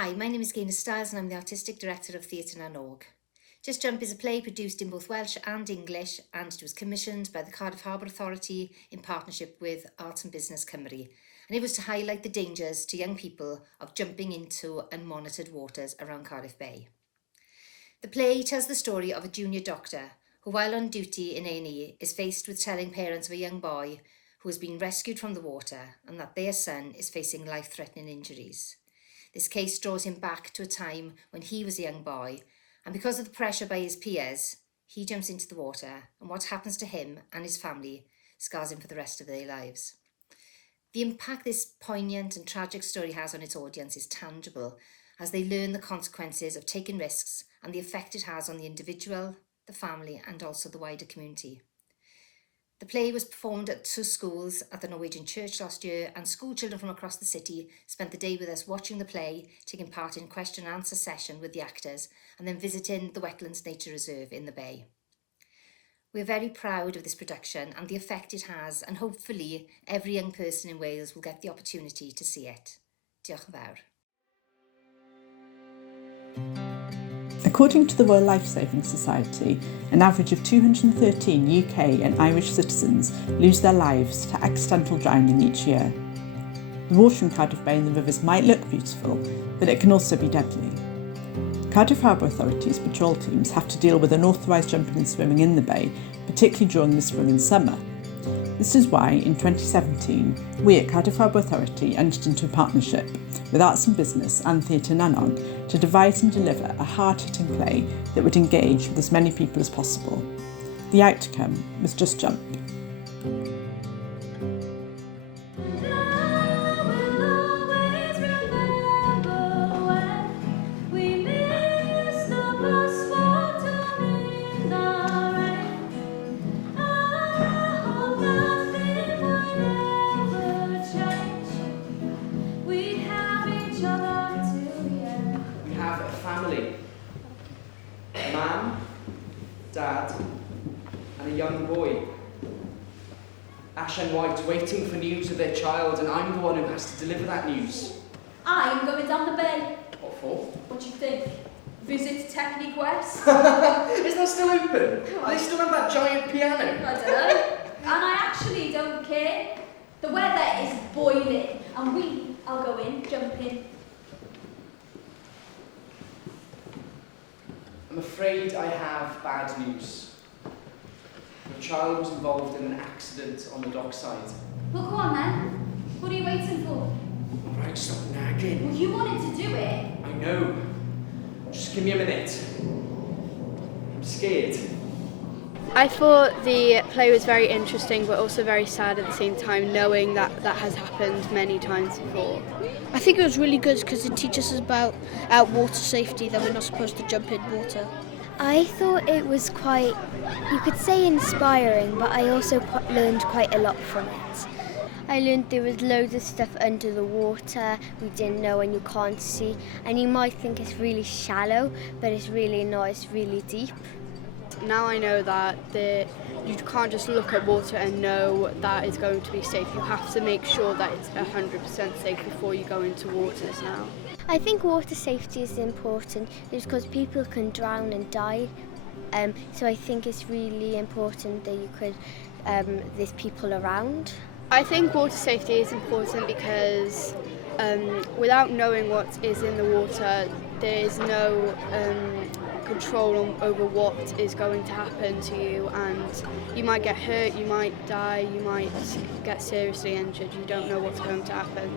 Hi, my name is Gaynor Stiles and I'm the Artistic Director of Theatre na Nog. Just Jump is a play produced in both Welsh and English, and it was commissioned by the Cardiff Harbour Authority in partnership with Arts and Business Cymru, and it was to highlight the dangers to young people of jumping into unmonitored waters around Cardiff Bay. The play tells the story of a junior doctor who, while on duty in A&E, is faced with telling parents of a young boy who has been rescued from the water and that their son is facing life-threatening injuries. This case draws him back to a time when he was a young boy, and because of the pressure by his peers, he jumps into the water, and what happens to him and his family scars him for the rest of their lives. The impact this poignant and tragic story has on its audience is tangible, as they learn the consequences of taking risks and the effect it has on the individual, the family, and also the wider community. The play was performed at 2 schools at the Norwegian church last year, and school children from across the city spent the day with us watching the play, taking part in a question and answer session with the actors, and then visiting the Wetlands Nature Reserve in the bay. We're very proud of this production and the effect it has, and hopefully every young person in Wales will get the opportunity to see it. Diolch yn fawr. According to the Royal Lifesaving Society, an average of 213 UK and Irish citizens lose their lives to accidental drowning each year. The water in Cardiff Bay and the rivers might look beautiful, but it can also be deadly. Cardiff Harbour Authority's patrol teams have to deal with unauthorised jumping and swimming in the bay, particularly during the spring and summer. This is why, in 2017, we at Cardiff Harbour Authority entered into a partnership with Arts and Business and Theatre na Nog to devise and deliver a hard-hitting play that would engage with as many people as possible. The outcome was Just Jump. A man, dad, and a young boy. Ash and White waiting for news of their child, and I'm the one who has to deliver that news. I'm going down the bay. What for? What do you think? Visit Technique West? Is that still open? Do they still have that giant piano? I don't know. And I actually don't care. The weather is boiling, and I'll go in, jump in. I'm afraid I have bad news. Your child was involved in an accident on the dockside. Well, go on then. What are you waiting for? All right, stop nagging. Well, you wanted to do it. I know. Just give me a minute. I'm scared. I thought the play was very interesting but also very sad at the same time, knowing that that has happened many times before. I think it was really good because it teaches us about water safety, that we're not supposed to jump in water. I thought it was quite, you could say inspiring, but I also learned quite a lot from it. I learned there was loads of stuff under the water we didn't know and you can't see, and you might think it's really shallow, but it's really not, it's really deep. Now I know that you can't just look at water and know that it's going to be safe. You have to make sure that it's 100% safe before you go into waters now. I think water safety is important because people can drown and die. So I think it's really important that there's people around. I think water safety is important because without knowing what is in the water, there is no control over what is going to happen to you, and you might get hurt, you might die, you might get seriously injured. You don't know what's going to happen.